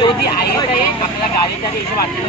যদি হাইওয়েটা आपल्याला गाडीच्या हिशोबाने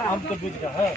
हम तो बुझ गया है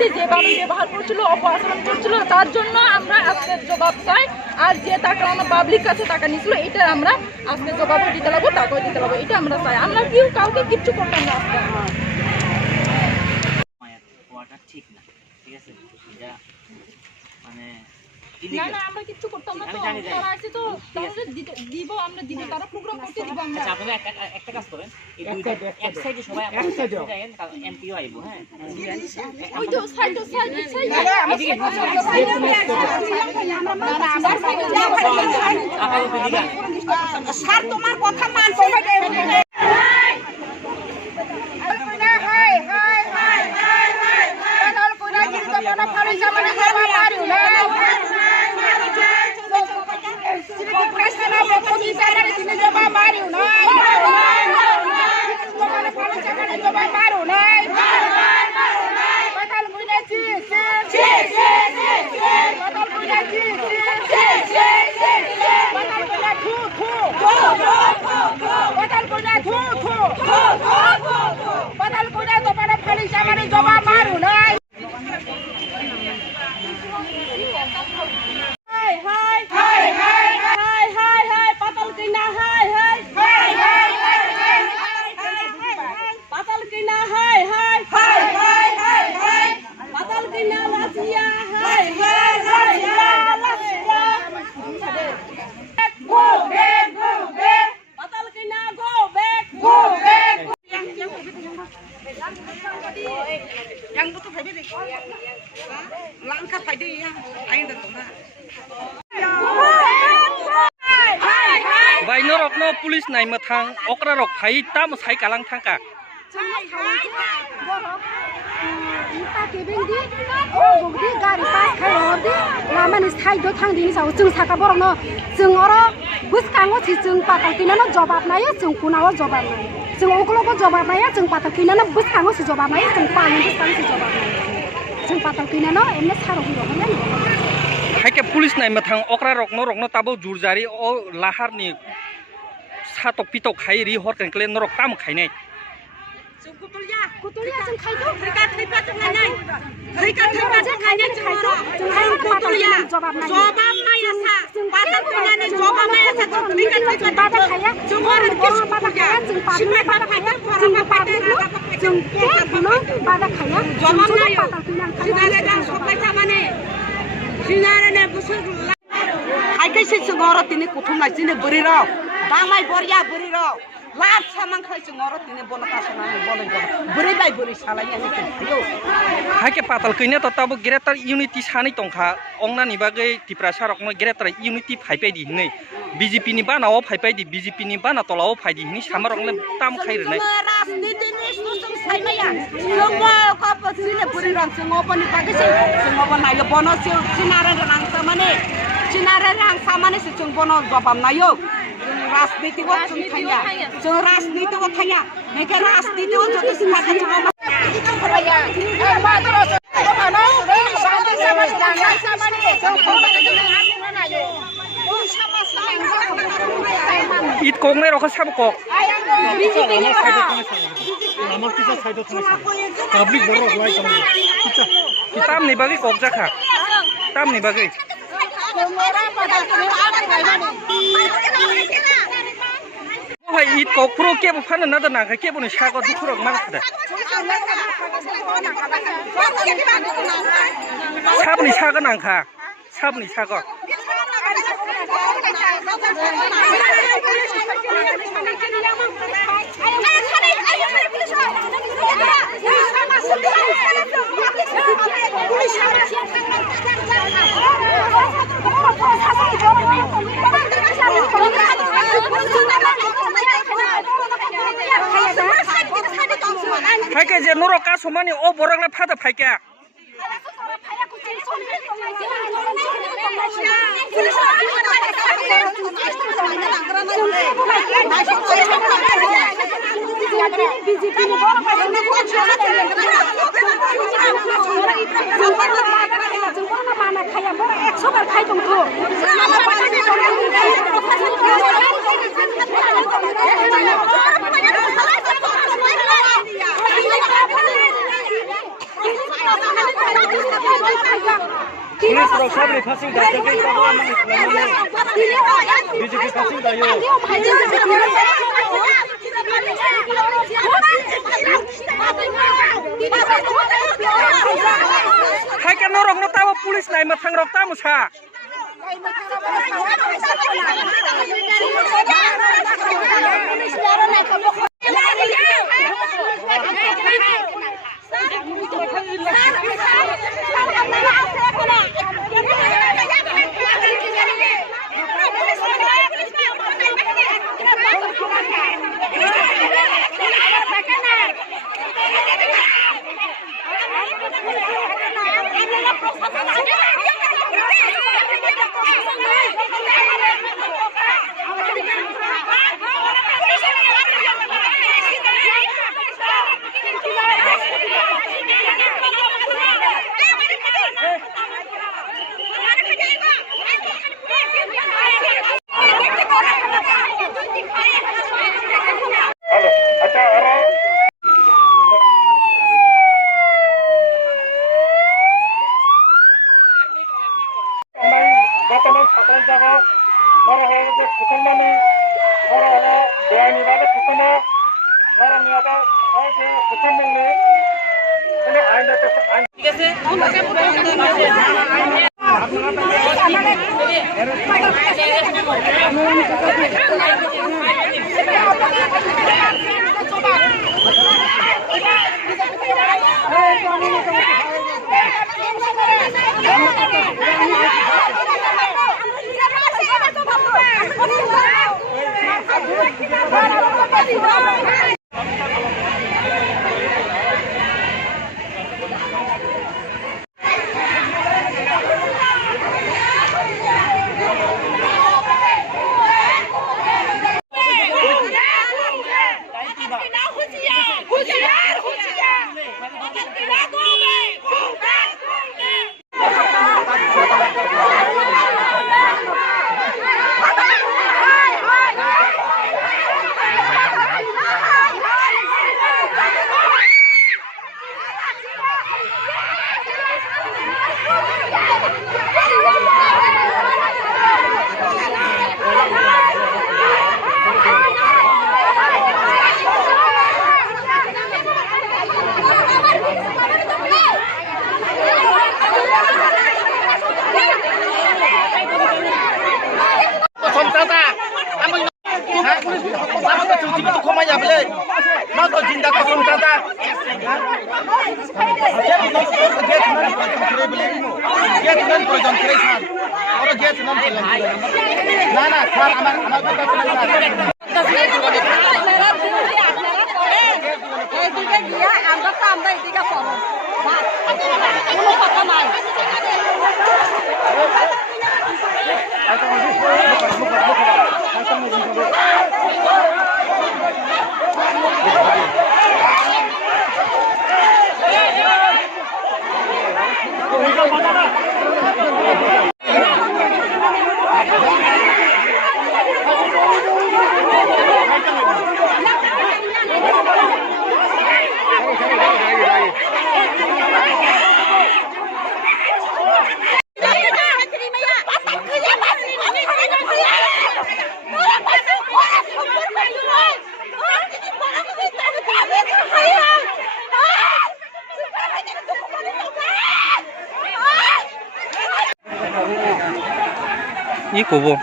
পুলিশে যেভাবে ব্যবহার করছিল, অপআচরণ করছিল, তার জন্য আমরা আজকে জবাব চাই। আর যে টাকা আমরা পাবলিক কাছে টাকা নিয়েছিল, এটা আমরা আজকে জবাবও দিতে লাগবো, টাকাও দিতে লাগবো, এটা আমরা চাই। আমরা কাউকে কিচ্ছু করতাম না আজকে। ঠিক না, ঠিক আছে, মানে না না আমরা কিচ্ছু করতাম না। তো তারা আছে তো তাহলে দিব, আমরা দিব, তারা প্রোগ্রাম করতে দিব আমরা। আচ্ছা আপনারা একটা কাজ করেন, এই দুইটা এক সাইডে সবাই এক সাইডে যাবেন, কারণ এমপিও আইবো। হ্যাঁ ওই তো সাইড এদিকে স্যার তোমার কথা মানবো Vai norok no police nai mathang okra rok phai tam sai kalang thangka. Kita kebeng di, bukti gari pas kalau di, lama nih sai do thang di sau jeng saka borong no, jeng oro bus kango si jeng patal kina no jawab naya jeng kunawa jawab naya, jeng oklo ko jawab naya jeng patal kina no bus kango si jawab naya jeng paling bus kango si jawab naya, jeng patal kina no emne sarok di jawab naya. Hai ke police nai mathang okra rok no tabo jurjari o lahar ni satok pitok khai ri hor kan klen norok tam khai nei. Kutulia jeng khai do, mereka terima jeng nanya, mereka terima jeng nanya jeng oro, jeng kutulia, jawab naya sa, patal kina ni jawab naya sa, mereka terima patal kaya, jeng oro kis kutulia, siapa patal kaya, jeng patal lo, jeng kek lo, patal kaya, jawab naya, sinare dan sopai sama ni, sinare ni busur. Hai kaisi jeng oro tini kutum nai sini beri ro, damai boria beri ro. Lap saman khai jeng oro tini bono kasana ni bono jawab, beri bai beri salahnya ni kyo. Hai ke patal kine to tabo greater unity sani tongkha ongna ni bagai tiprasa rok no greater unity phai pai di nei. BJP ni bana o phai pai di, BJP ni bana tola o phai di ni samar ong le tam khai re nei. Rasniti ni susung sai maya, semua kau sini beri ro, semua pani pakai sih, semua pani ayo bono sih, sinare rang sama ni, sinare rang sama ni sih jeng bono jawab nayo. राजनीति को चुनखाया जो राजनीति को खाया मैं क्या राजनीति को जो तो सिखाते चुनाव में करवाया मात्र तो मानो शांति समाज लांगा समाज जो फोन करके आने ना ये वो समाज लांगा It kong ne rok sab kok. আমার কিছু সাইড আছে পাবলিক বড় হয় কেমন কিছু Tam ni bagi kok jakha. Tam ni bagi. Hai it kok pro ke bu phan na da na ke bu ni sha ko du pro ma khada. Sab ni sha ga nang kha. Sab ni sha ko. Hai ke je norok ka somani o borang la phada phai ke. Orang sahabat passing dah jadi kalau orang BJP passing dah yo. Hai kan orang no tahu polis nai matang rok tamu sa. 이 고보.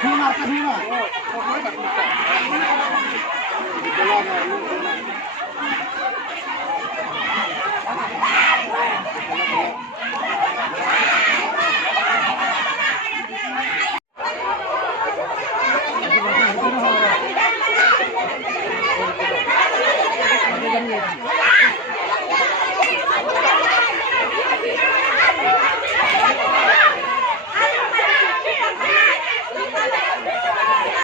Kena